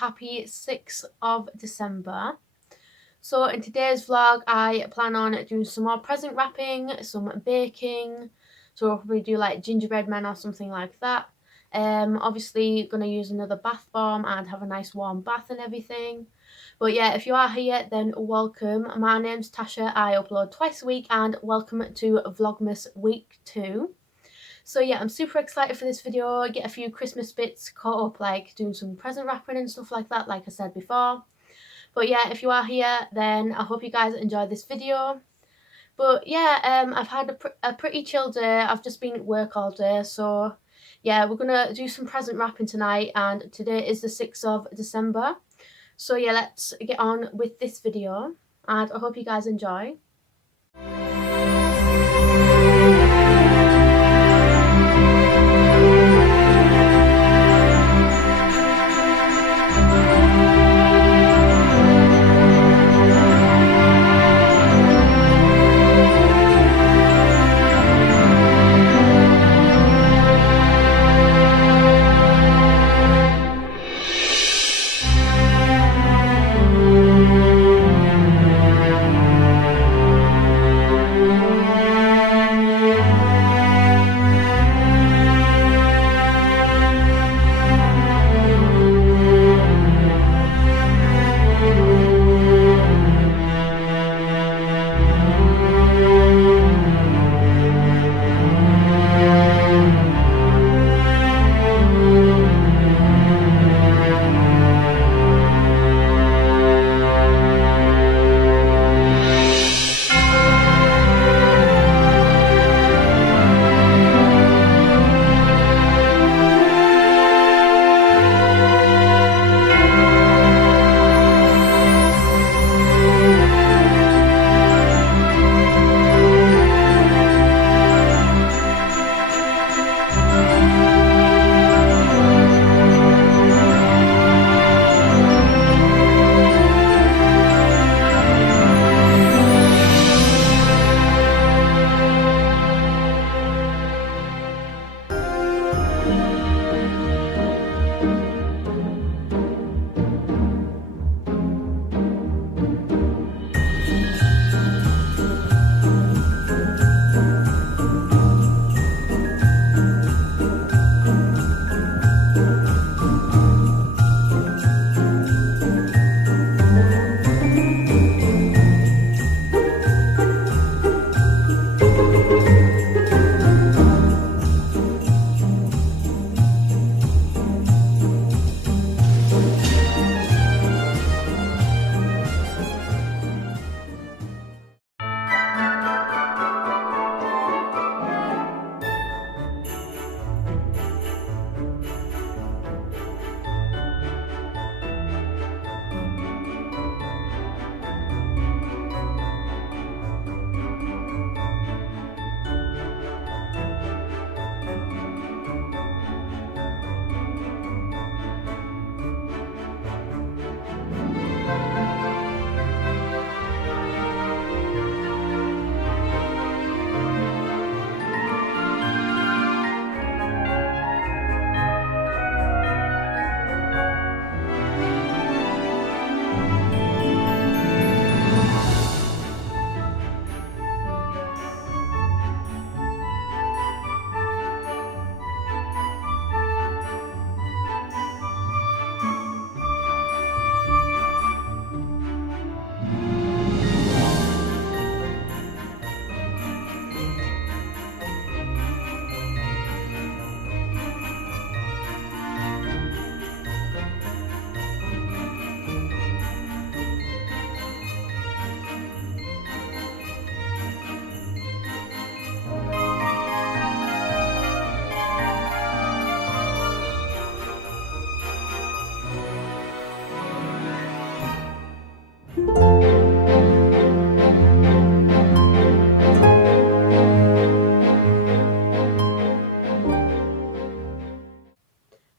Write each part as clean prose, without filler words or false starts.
happy 6th of December. So in today's vlog, I plan on doing some more present wrapping, some baking. So we'll probably do like gingerbread men or something like that. Obviously gonna use another bath bomb and have a nice warm bath and everything. But yeah, if you are here, then welcome. My name's Tasha. I upload twice a week, and welcome to Vlogmas week 2. So yeah, I'm super excited for this video. Get a few Christmas bits caught up, like doing some present wrapping and stuff like that, like I said before. But yeah, if you are here, then I hope you guys enjoy this video. But yeah, I've had a pretty chill day. I've just been at work all day, so yeah, we're gonna do some present wrapping tonight, and today is the 6th of December. So yeah, let's get on with this video, and I hope you guys enjoy.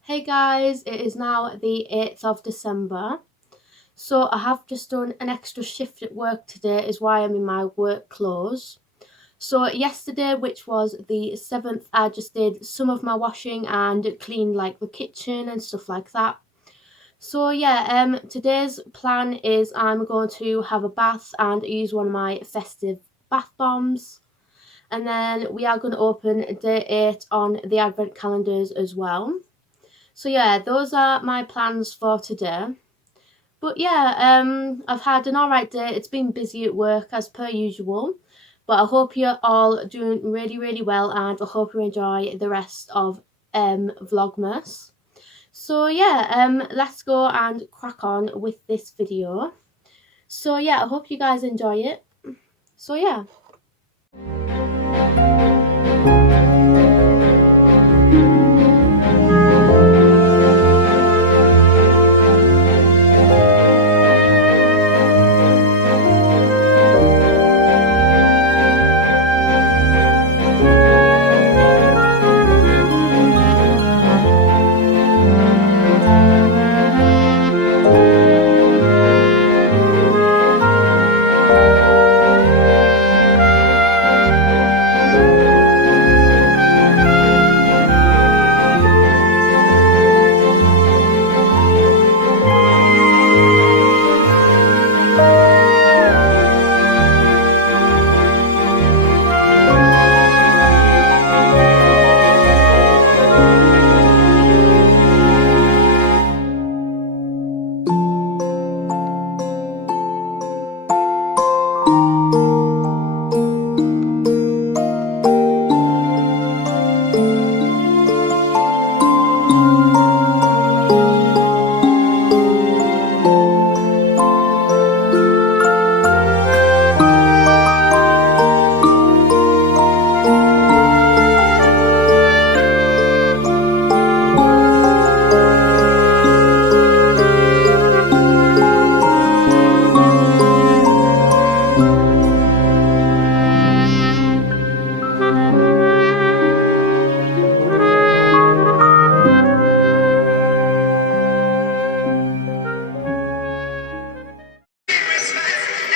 Hey guys, it is now the 8th of December. So I have just done an extra shift at work today, is why I'm in my work clothes. So yesterday, which was the 7th, I just did some of my washing and cleaned like the kitchen and stuff like that. So yeah, today's plan is I'm going to have a bath and use one of my festive bath bombs. And then we are going to open day 8 on the advent calendars as well. So yeah, those are my plans for today. But yeah, I've had an alright day. It's been busy at work as per usual. But I hope you're all doing really, really well, and I hope you enjoy the rest of Vlogmas. So yeah, let's go and crack on with this video. So yeah, I hope you guys enjoy it. So yeah.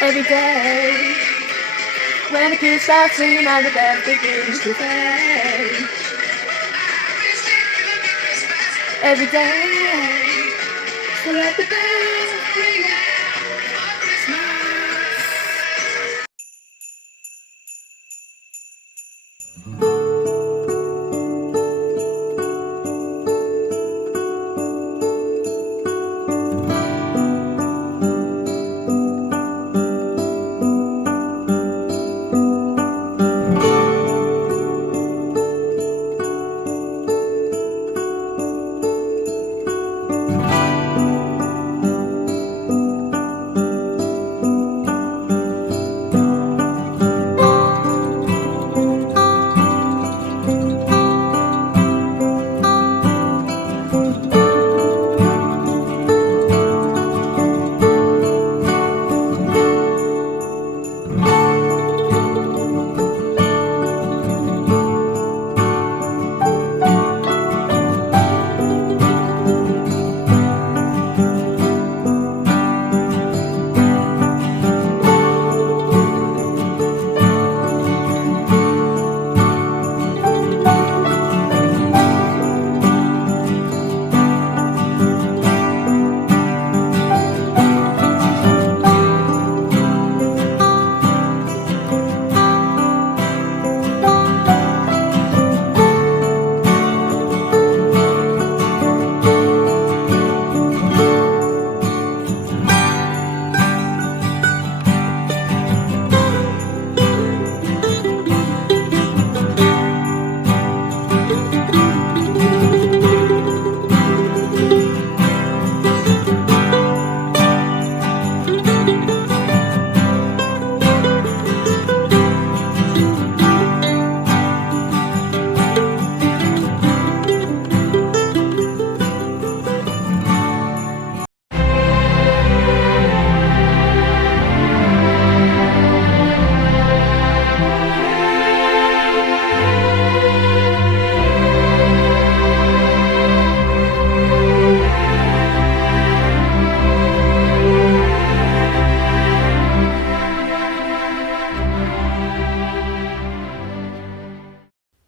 Every day, when the kids start singing and the bell begins to play. Every day, so let the bells ring out for Christmas.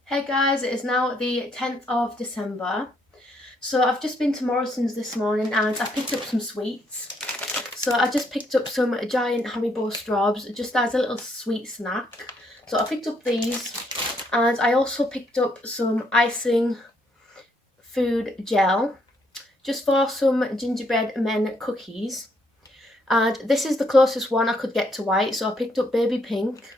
Hey guys, it is now the 10th of December. So I've just been to Morrison's this morning and I picked up some sweets. So I just picked up some giant Haribo straws just as a little sweet snack. So I picked up these, and I also picked up some icing food gel just for some gingerbread men cookies. And this is the closest one I could get to white, so I picked up baby pink.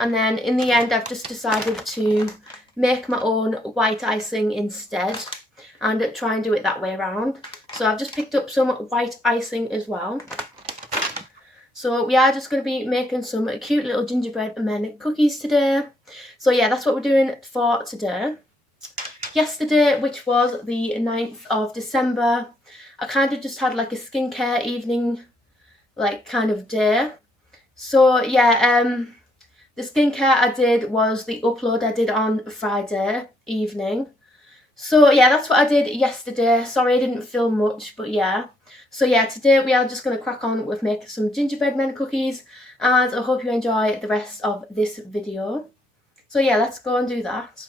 And then in the end I've just decided to make my own white icing instead and try and do it that way around. So I've just picked up some white icing as well. So we are just going to be making some cute little gingerbread men cookies today. So yeah, that's what we're doing for today. Yesterday, which was the 9th of December, I kind of just had like a skincare evening like kind of day. So yeah, the skincare I did was the upload I did on Friday evening. So yeah, that's what I did yesterday. Sorry I didn't film much, but yeah. So yeah, today we are just going to crack on with making some gingerbread men cookies, and I hope you enjoy the rest of this video. So yeah, let's go and do that.